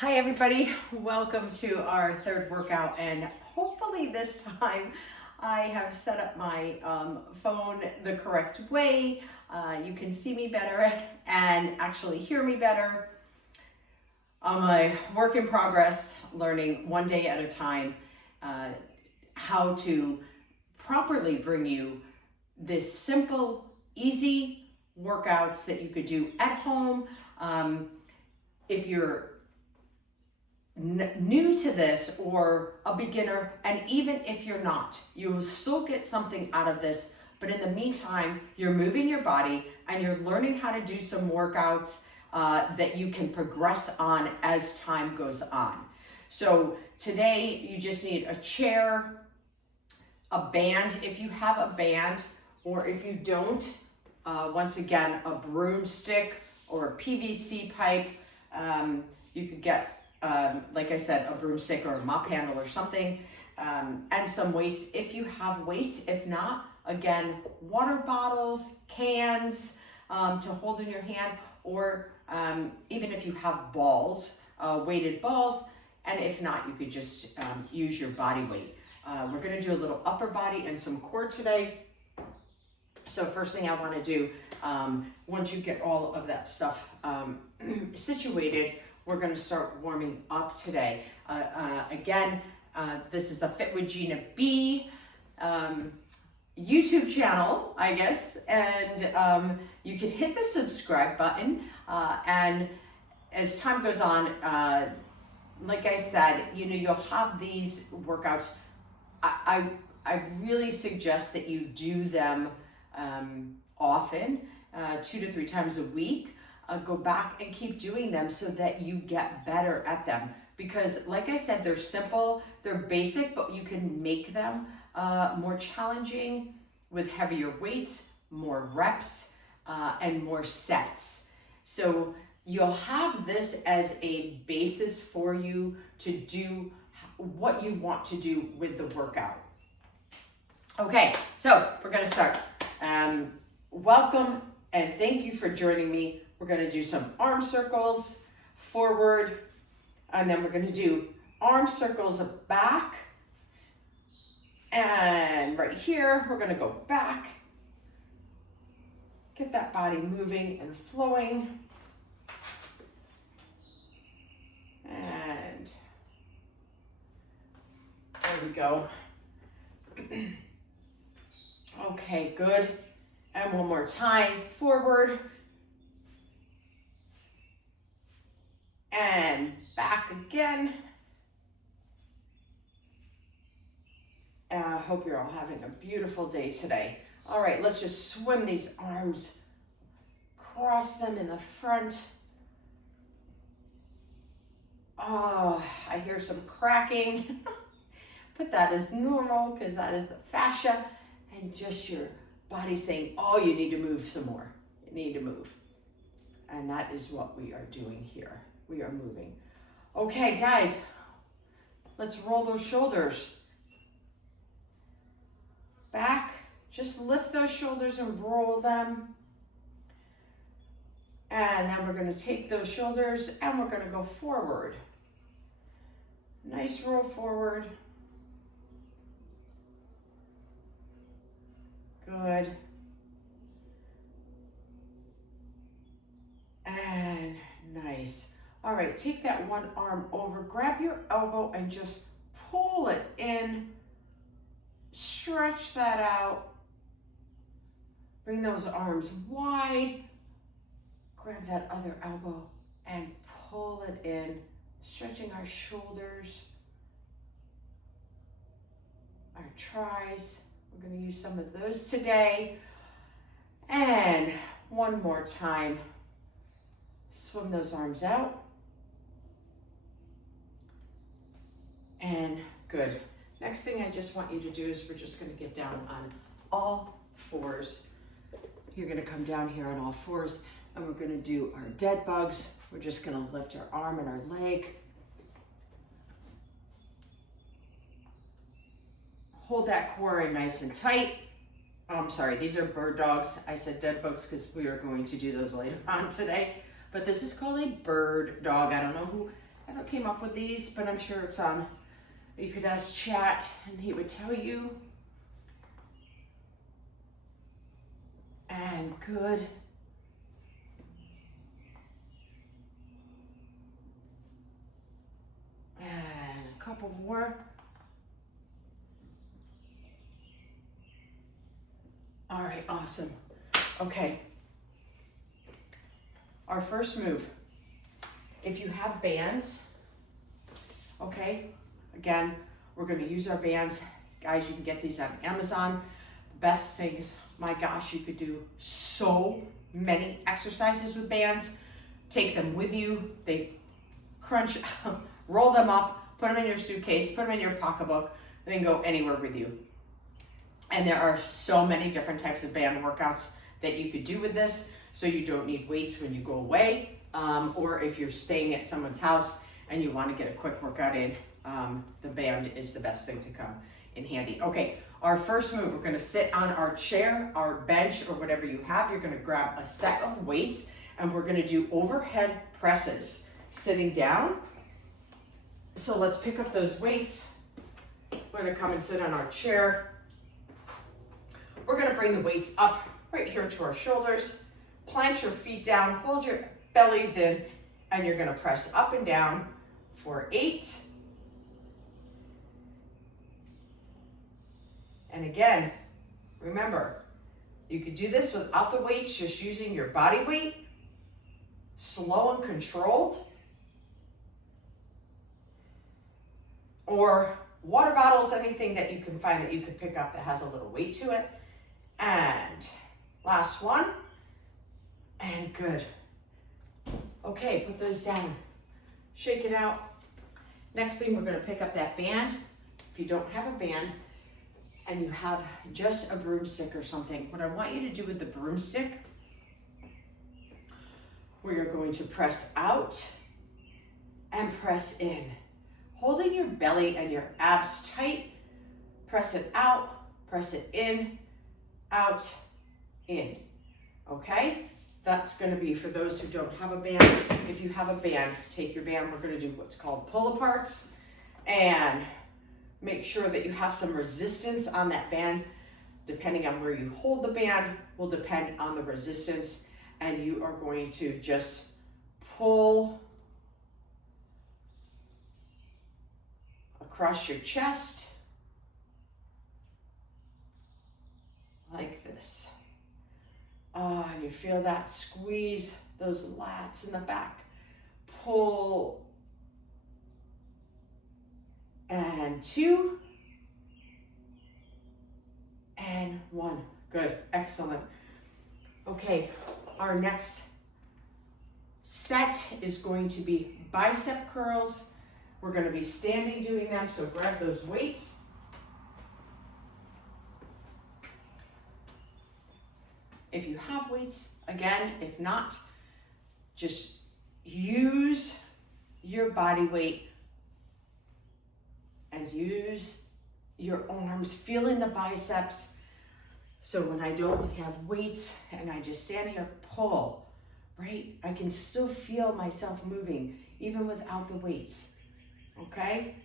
Hi everybody, welcome to our third workout, and hopefully this time I have set up my phone the correct way. You can see me better and actually hear me better. I'm a work in progress, learning one day at a time how to properly bring you this simple, easy workouts that you could do at home. If you're new to this or a beginner, and even if you're not, you will still get something out of this. But in the meantime, you're moving your body and you're learning how to do some workouts that you can progress on as time goes on. So today you just need a chair, a band if you have a band, or if you don't, once again, a broomstick or a PVC pipe. You could get like I said, a broomstick or a mop handle or something, and some weights if you have weights. If not, again, water bottles, cans to hold in your hand, or even if you have balls, weighted balls, and if not, you could just use your body weight. We're gonna do a little upper body and some core today. So first thing I wanna do, once you get all of that stuff situated, we're going to start warming up today. Again, this is the FitWithGinab YouTube channel, I guess, and you can hit the subscribe button. And as time goes on, like I said, you'll have these workouts. I really suggest that you do them often, 2 to 3 times a week. Go back and keep doing them so that you get better at them. Because like I said, they're simple, they're basic, but you can make them more challenging with heavier weights, more reps, and more sets. So you'll have this as a basis for you to do what you want to do with the workout. Okay, so we're gonna start. Welcome and thank you for joining me. We're gonna do some arm circles forward, and then we're gonna do arm circles back. And right here, we're gonna go back. Get that body moving and flowing. And there we go. Okay, good. And one more time, forward. And back again. And I hope you're all having a beautiful day today. All right, let's just swim these arms. Cross them in the front. Oh, I hear some cracking. But that is normal because that is the fascia and just your body saying, oh, you need to move some more. You need to move. And that is what we are doing here. We are moving. Okay, guys, let's roll those shoulders back. Just lift those shoulders and roll them. And then we're going to take those shoulders and we're going to go forward. Nice roll forward. Good. And nice. All right, take that one arm over, grab your elbow and just pull it in. Stretch that out. Bring those arms wide. Grab that other elbow and pull it in. Stretching our shoulders, our thighs. We're going to use some of those today. And one more time. Swim those arms out. And good. Next thing I just want you to do is we're just going to get down on all fours. You're going to come down here on all fours and we're going to do our dead bugs. We're just going to lift our arm and our leg. Hold that core in nice and tight. Oh, I'm sorry, these are bird dogs. I said dead bugs because we are going to do those later on today. But this is called a bird dog. I don't know who who came up with these, but I'm sure it's on. You could ask chat and he would tell you. And good. And a couple more. All right, awesome. Okay. Our first move. If you have bands, okay, again, we're going to use our bands. Guys, you can get these on Amazon. Best things, my gosh, you could do so many exercises with bands. Take them with you. They crunch, roll them up, put them in your suitcase, put them in your pocketbook, and then go anywhere with you. And there are so many different types of band workouts that you could do with this, so you don't need weights when you go away, or if you're staying at someone's house and you want to get a quick workout in, the band is the best thing to come in handy. Okay, our first move, we're going to sit on our chair, our bench, or whatever you have. You're going to grab a set of weights, and we're going to do overhead presses sitting down. So let's pick up those weights. We're going to come and sit on our chair. We're going to bring the weights up right here to our shoulders. Plant your feet down, hold your bellies in, and you're going to press up and down for 8. And again, remember, you could do this without the weights, just using your body weight, slow and controlled, or water bottles, anything that you can find that you could pick up that has a little weight to it. And last one, and good. Okay, put those down, shake it out. Next thing, we're gonna pick up that band. If you don't have a band and you have just a broomstick or something, what I want you to do with the broomstick, where you're going to press out and press in. Holding your belly and your abs tight, press it out, press it in, out, in, okay? That's gonna be for those who don't have a band. If you have a band, take your band. We're gonna do what's called pull-aparts, and make sure that you have some resistance on that band. Depending on where you hold the band will depend on the resistance, and you are going to just pull across your chest like this. And you feel that squeeze those lats in the back. Pull. And 2. And 1. Good, excellent. Okay, our next set is going to be bicep curls. We're going to be standing doing them, so grab those weights. If you have weights, again, if not, just use your body weight and use your arms, feeling the biceps. So when I don't have weights and I just stand here, pull, right? I can still feel myself moving even without the weights, okay?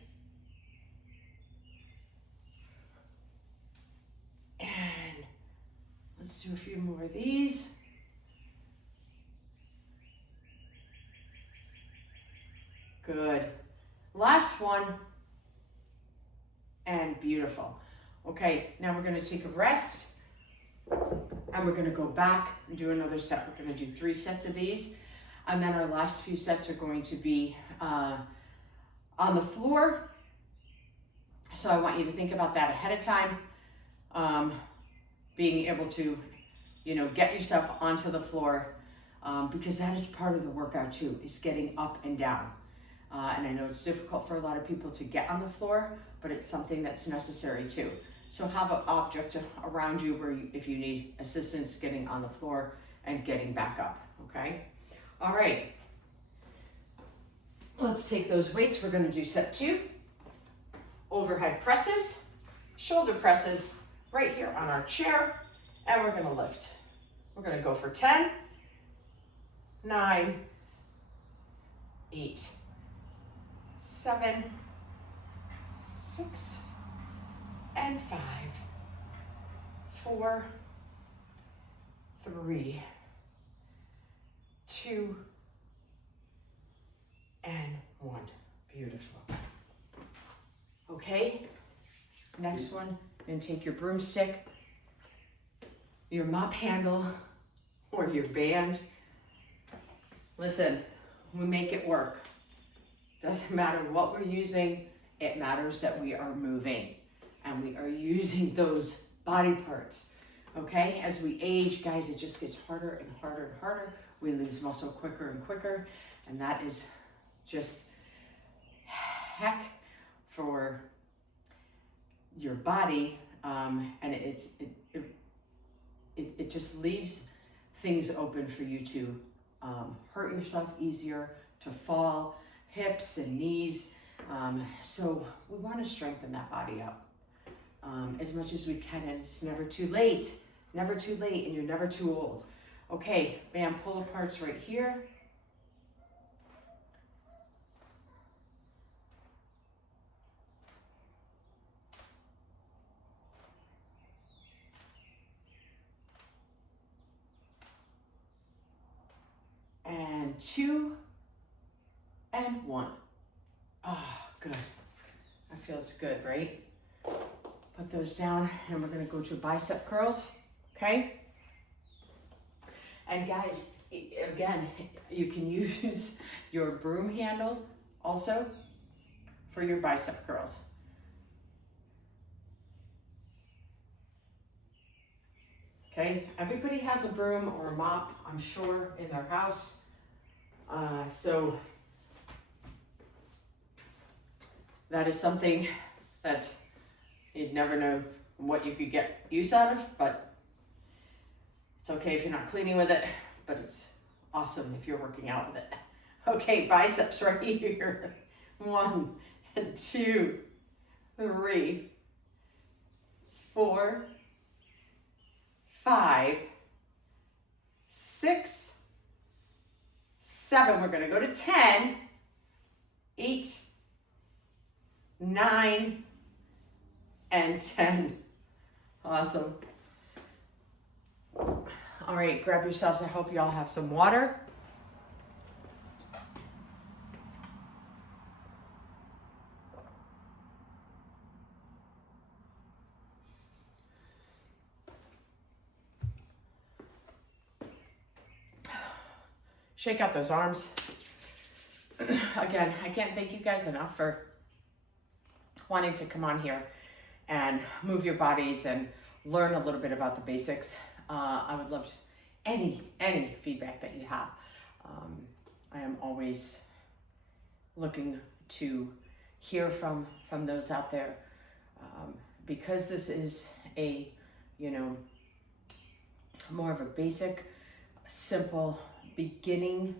And let's do a few more of these. Good. Last one. And beautiful. Okay, now we're going to take a rest. And we're going to go back and do another set. We're going to do 3 sets of these. And then our last few sets are going to be on the floor. So I want you to think about that ahead of time. Being able to, get yourself onto the floor, because that is part of the workout too, is getting up and down. And I know it's difficult for a lot of people to get on the floor, but it's something that's necessary too. So have an object around you where if you need assistance getting on the floor and getting back up, okay? All right, let's take those weights. We're gonna do set 2. Overhead presses, shoulder presses, right here on our chair, and we're gonna lift. We're gonna go for 10, 9, 8, 7, 6, and 5, 4, 3, 2, and 1. Beautiful. Okay, next one, you're gonna take your broomstick, your mop handle, or your band. Listen, we make it work. Doesn't matter what we're using, it matters that we are moving and we are using those body parts. Okay, as we age, guys, it just gets harder and harder and harder. We lose muscle quicker and quicker, and that is just heck for your body, and it just leaves things open for you to hurt yourself easier, to fall, hips and knees. So we want to strengthen that body up as much as we can, and it's never too late. Never too late, and you're never too old. Okay, bam, pull aparts right here. And 2, and 1. Ah, good. That feels good, right? Put those down, and we're gonna go to bicep curls, okay? And guys, again, you can use your broom handle also for your bicep curls. Okay, everybody has a broom or a mop, I'm sure, in their house. So that is something that you'd never know what you could get use out of, but it's okay if you're not cleaning with it, but it's awesome if you're working out with it. Okay, biceps right here. 1 and 2, 3, 4, 5, 6, 7. We're going to go to 10, 8, 9, and 10. Awesome. All right, grab yourselves. I hope you all have some water. Shake out those arms. Again, I can't thank you guys enough for wanting to come on here and move your bodies and learn a little bit about the basics. I would love any feedback that you have. I am always looking to hear from those out there, because this is a, more of a basic, simple beginning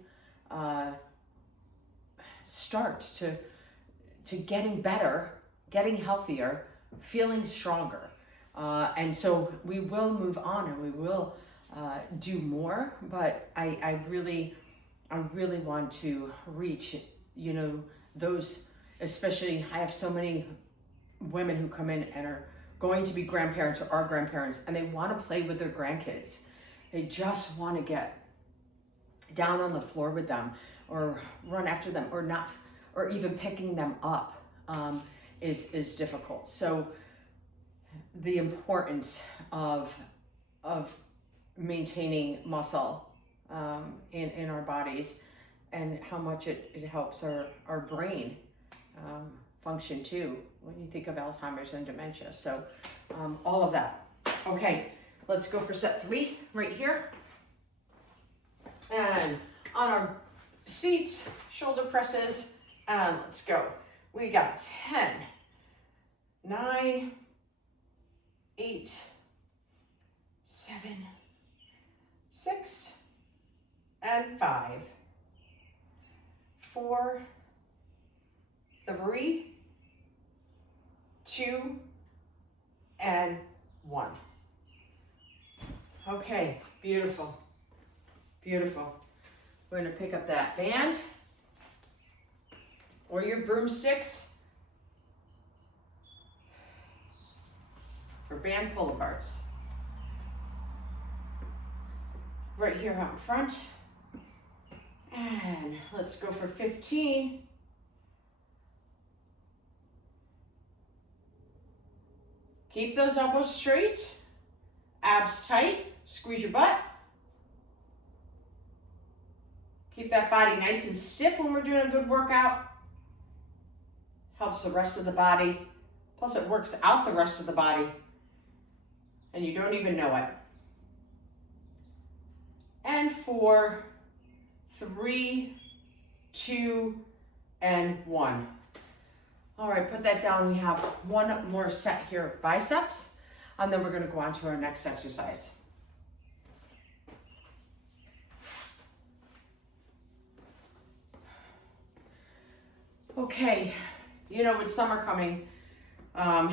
start to getting better, getting healthier, feeling stronger. And so we will move on and we will do more, but I really want to reach, those, especially I have so many women who come in and are going to be grandparents or are grandparents, and they want to play with their grandkids. They just want to get down on the floor with them or run after them or even picking them up is difficult. So the importance of maintaining muscle in our bodies, and how much it helps our brain function too when you think of Alzheimer's and dementia. So all of that. Okay, let's go for set 3 right here. And on our seats, shoulder presses, and let's go. We got 10, 9, 8, 7, 6, and 5, 4, 3, 2, and 1. Okay, beautiful. Beautiful. We're going to pick up that band. or your broomsticks for band pull-aparts. Right here out in front. And let's go for 15. Keep those elbows straight, abs tight, squeeze your butt. Keep that body nice and stiff when we're doing a good workout. Helps the rest of the body. Plus it works out the rest of the body. And you don't even know it. And 4, 3, 2, and 1. All right, put that down. We have one more set here of biceps, and then we're going to go on to our next exercise. Okay, you know, with summer coming, a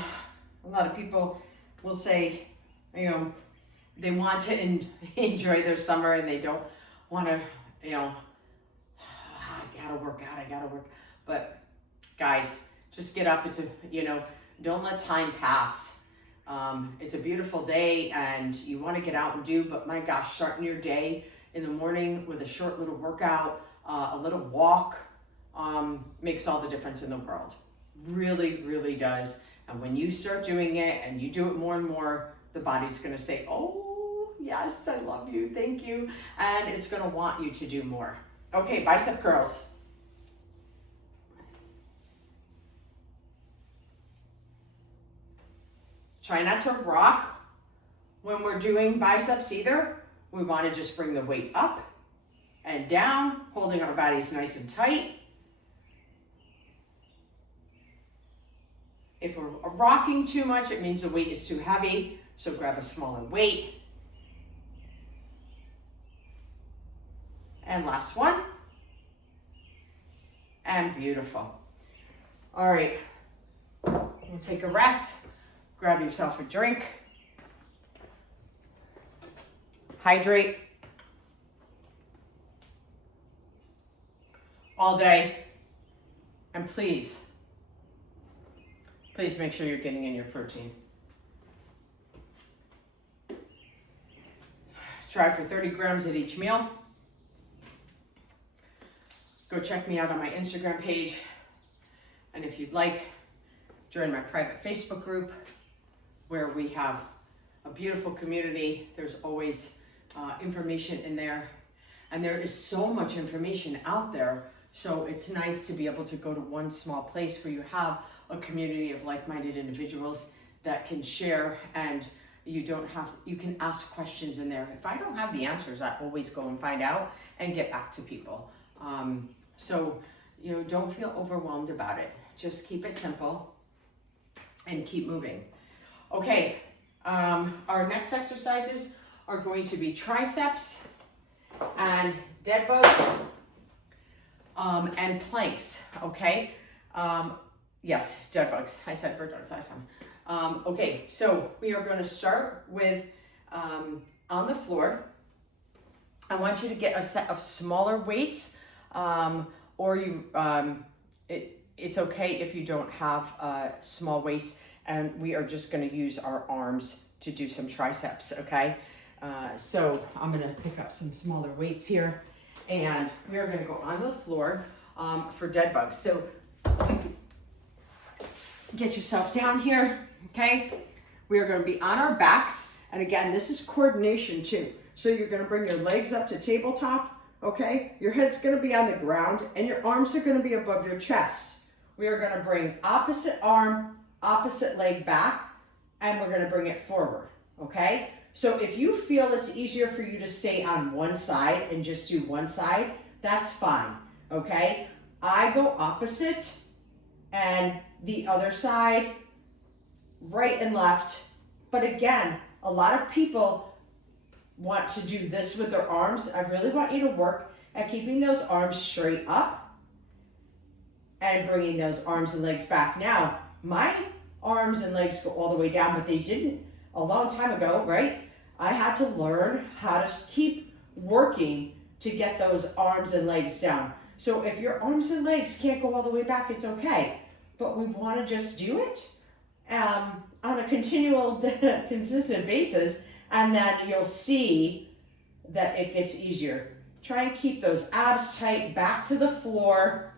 lot of people will say, you know, they want to enjoy their summer and they don't want to, you know, I gotta work out, I gotta work. But guys, just get up. It's a, you know, don't let time pass. It's a beautiful day and you want to get out and do, but my gosh, starting your day in the morning with a short little workout, a little walk, makes all the difference in the world. Really, really does. And when you start doing it and you do it more and more, the body's going to say, oh, yes, I love you, thank you. And it's going to want you to do more. Okay, bicep curls. Try not to rock when we're doing biceps either. We want to just bring the weight up and down, holding our bodies nice and tight. If we're rocking too much, it means the weight is too heavy, so grab a smaller weight. And last one. And beautiful. All right, we'll take a rest. Grab yourself a drink. Hydrate. All day. And please make sure you're getting in your protein. Try for 30 grams at each meal. Go check me out on my Instagram page. And if you'd like, join my private Facebook group where we have a beautiful community. There's always information in there. And there is so much information out there. So it's nice to be able to go to one small place where you have a community of like-minded individuals that can share, and you can ask questions in there. If I don't have the answers, I always go and find out and get back to people. So, you know, don't feel overwhelmed about it. Just keep it simple and keep moving. Okay, our next exercises are going to be triceps and dead bugs and planks, okay? Yes, dead bugs. I said bird dogs last time. Okay, so we are going to start with on the floor. I want you to get a set of smaller weights, or you. It's okay if you don't have small weights, and we are just going to use our arms to do some triceps. Okay, so I'm going to pick up some smaller weights here, and we are going to go on the floor for dead bugs. So. Get yourself down here, okay? We are going to be on our backs, and again, this is coordination too. So you're going to bring your legs up to tabletop, okay? Your head's going to be on the ground, and your arms are going to be above your chest. We are going to bring opposite arm, opposite leg back, and we're going to bring it forward, okay? So if you feel it's easier for you to stay on one side and just do one side, that's fine, okay? I go opposite and the other side, right and left. But again, a lot of people want to do this with their arms. I really want you to work at keeping those arms straight up and bringing those arms and legs back. Now, my arms and legs go all the way down, but they didn't a long time ago, right? I had to learn how to keep working to get those arms and legs down. So if your arms and legs can't go all the way back, it's okay. But we want to just do it on a continual, consistent basis, and then you'll see that it gets easier. Try and keep those abs tight, back to the floor.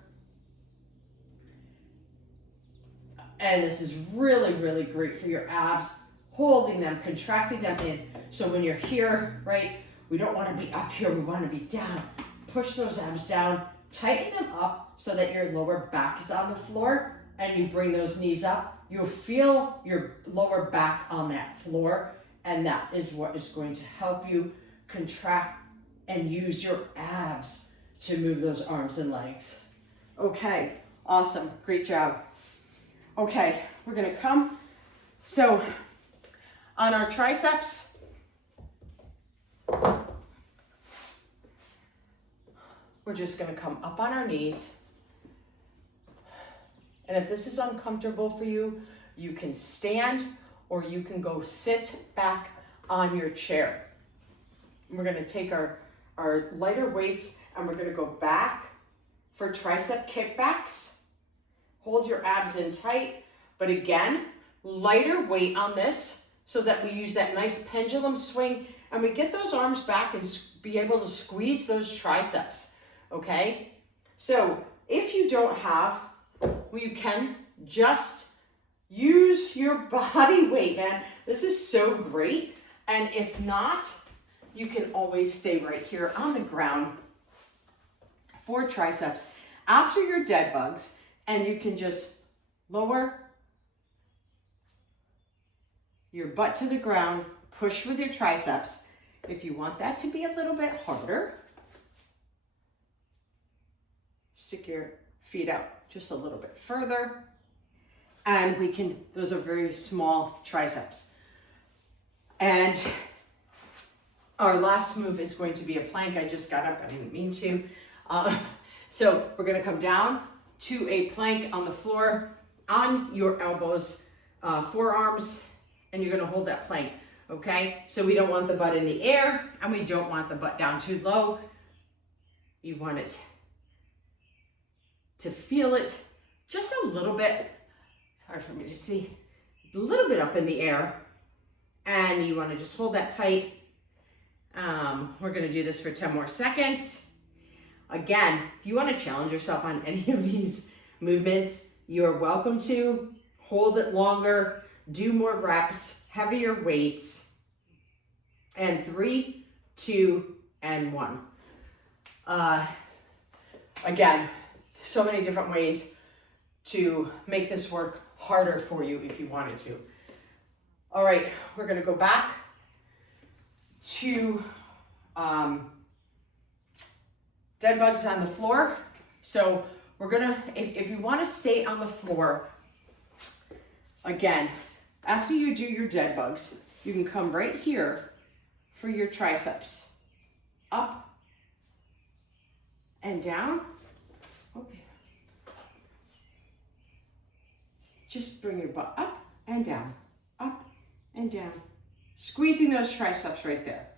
And this is really, really great for your abs, holding them, contracting them in. So when you're here, right, we don't want to be up here, we want to be down. Push those abs down, tighten them up so that your lower back is on the floor, and you bring those knees up. You'll feel your lower back on that floor, and that is what is going to help you contract and use your abs to move those arms and legs. Okay, awesome, great job. Okay, we're gonna come. So on our triceps, we're just gonna come up on our knees. And if this is uncomfortable for you, you can stand or you can go sit back on your chair. We're gonna take our lighter weights and we're gonna go back for tricep kickbacks. Hold your abs in tight, but again, lighter weight on this so that we use that nice pendulum swing and we get those arms back and be able to squeeze those triceps, okay? So if you don't have, well, you can just use your body weight, man. This is so great. And if not, you can always stay right here on the ground for triceps after your dead bugs, and you can just lower your butt to the ground, push with your triceps. If you want that to be a little bit harder, stick your feet out just a little bit further, and we can, those are very small triceps. And our last move is going to be a plank. I just got up, I didn't mean to. So we're gonna come down to a plank on the floor, on your elbows, forearms, and you're gonna hold that plank, okay? So we don't want the butt in the air, and we don't want the butt down too low. You want it to feel it just a little bit, it's hard for me to see, a little bit up in the air, and you wanna just hold that tight. We're gonna do this for 10 more seconds. Again, if you wanna challenge yourself on any of these movements, you're welcome to. Hold it longer, do more reps, heavier weights, and 3, 2, and 1. Again, so many different ways to make this work harder for you if you wanted to. All right, we're gonna go back to dead bugs on the floor. So we're gonna, if you wanna stay on the floor, again, after you do your dead bugs, you can come right here for your triceps. Up and down. Okay. Just bring your butt up and down, up and down. Squeezing those triceps right there,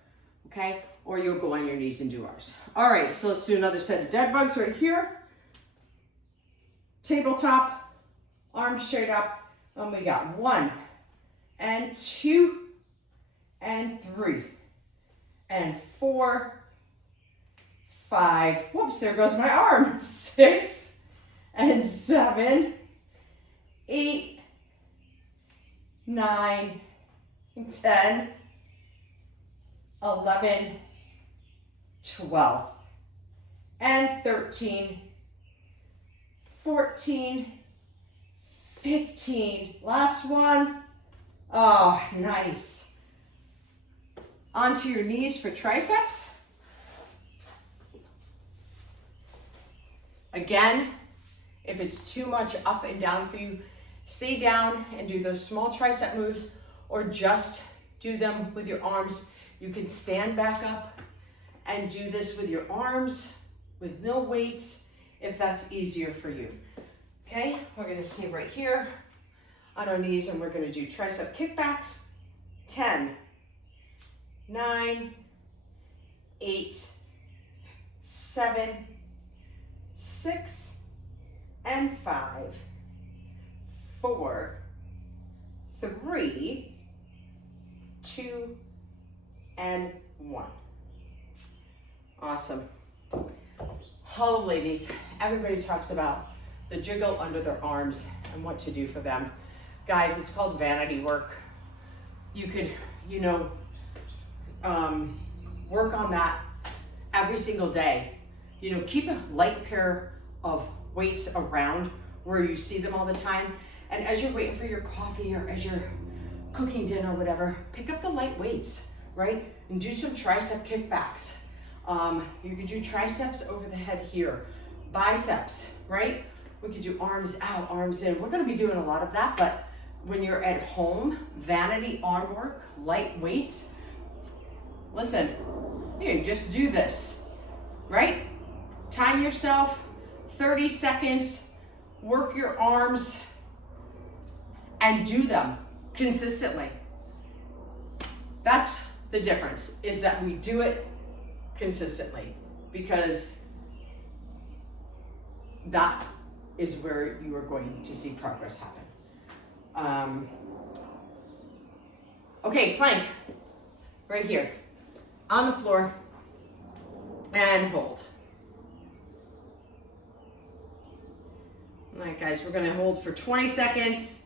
okay? Or you'll go on your knees and do ours. All right, so let's do another set of dead bugs right here. Tabletop, arms straight up, and we got 1 and 2 and 3 and 4, 5, whoops, there goes my arm, 6 and 7, 8, 9, 10, 11, 12, and 13, 14, 15, last one. Oh, nice. Onto your knees for triceps. Again, if it's too much up and down for you, stay down and do those small tricep moves, or just do them with your arms. You can stand back up and do this with your arms, with no weights, if that's easier for you. Okay, we're gonna stay right here on our knees, and we're gonna do tricep kickbacks. 10, 9, 8, 7, 6, and 5, 4, 3, 2, and 1. Awesome. Hello, ladies. Everybody talks about the jiggle under their arms and what to do for them. Guys, it's called vanity work. You could, work on that every single day. Keep a light pair of weights around where you see them all the time. And as you're waiting for your coffee or as you're cooking dinner or whatever, pick up the light weights, right? And do some tricep kickbacks. You could do triceps over the head here, biceps, right? We could do arms out, arms in. We're gonna be doing a lot of that, but when you're at home, vanity arm work, light weights, listen, you just do this, right? Time yourself, 30 seconds, work your arms, and do them consistently. That's the difference, is that we do it consistently, because that is where you are going to see progress happen. Okay, plank, right here, on the floor, and hold. All right, guys, we're gonna hold for 20 seconds.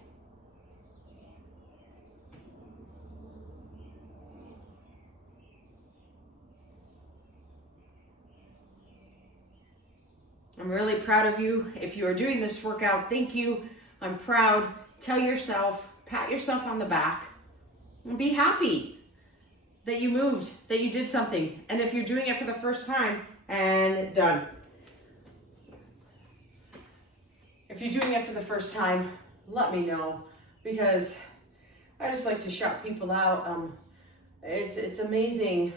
I'm really proud of you. If you are doing this workout, thank you. I'm proud. Tell yourself, pat yourself on the back, and be happy that you moved, that you did something. And if you're doing it for the first time, and done. If you're doing it for the first time, let me know, because I just like to shout people out. It's amazing,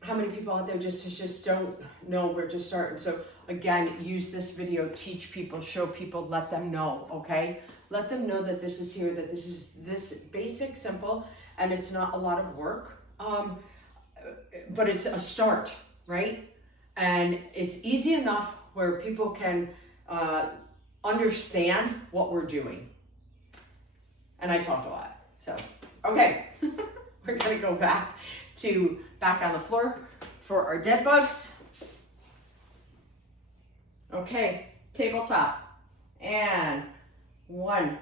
how many people out there just don't know we're just starting. So again, use this video, teach people, show people, let them know, okay? Let them know that this is here, that this is this basic, simple, and it's not a lot of work, but it's a start, right? And it's easy enough where people can understand what we're doing. And I talk a lot, so, okay. We're gonna go back on the floor for our dead bugs. Okay, tabletop. And 1,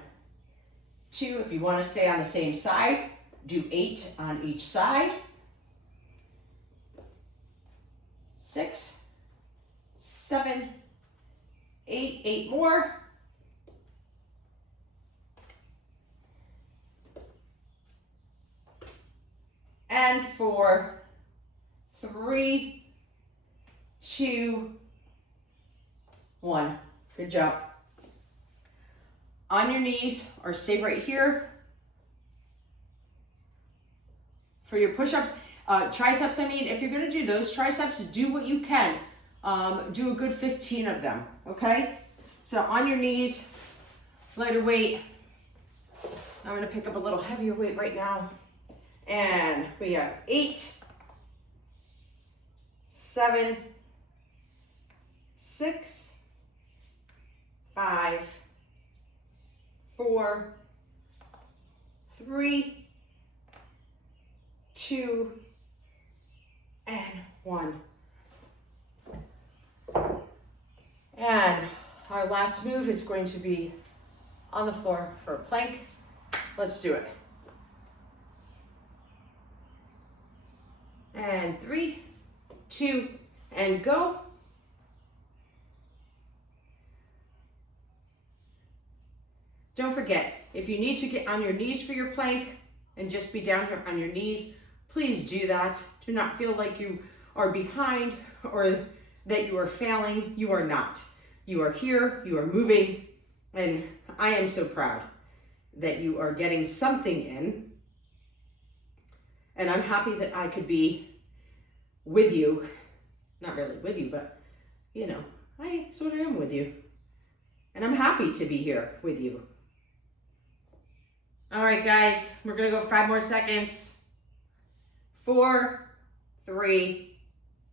2, if you wanna stay on the same side, do 8 on each side. 6, 7, 8, 8 more. And 4, 3, 2, 1. Good job. On your knees, or stay right here. For your push-ups, triceps, if you're gonna do those triceps, do what you can. Do a good 15 of them, okay? So on your knees, lighter weight. I'm gonna pick up a little heavier weight right now. And we have 8, 7, 6, 5, 4, 3, 2, and 1. And our last move is going to be on the floor for a plank. Let's do it. And 3, 2, and go. Don't forget, if you need to get on your knees for your plank and just be down here on your knees, please do that. Do not feel like you are behind or that you are failing. You are not. You are here, you are moving, and I am so proud that you are getting something in. And I'm happy that I could be with you, not really with you, but I sort of am with you. And I'm happy to be here with you. All right, guys, we're gonna go 5 more seconds. 4, 3,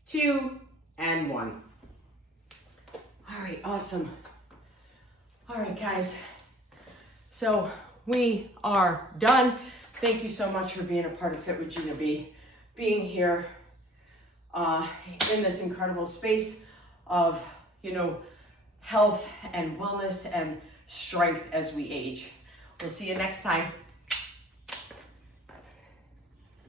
2, and 1. All right, awesome. All right, guys. So we are done. Thank you so much for being a part of FitWithGinab, being here in this incredible space of, health and wellness and strength as we age. We'll see you next time.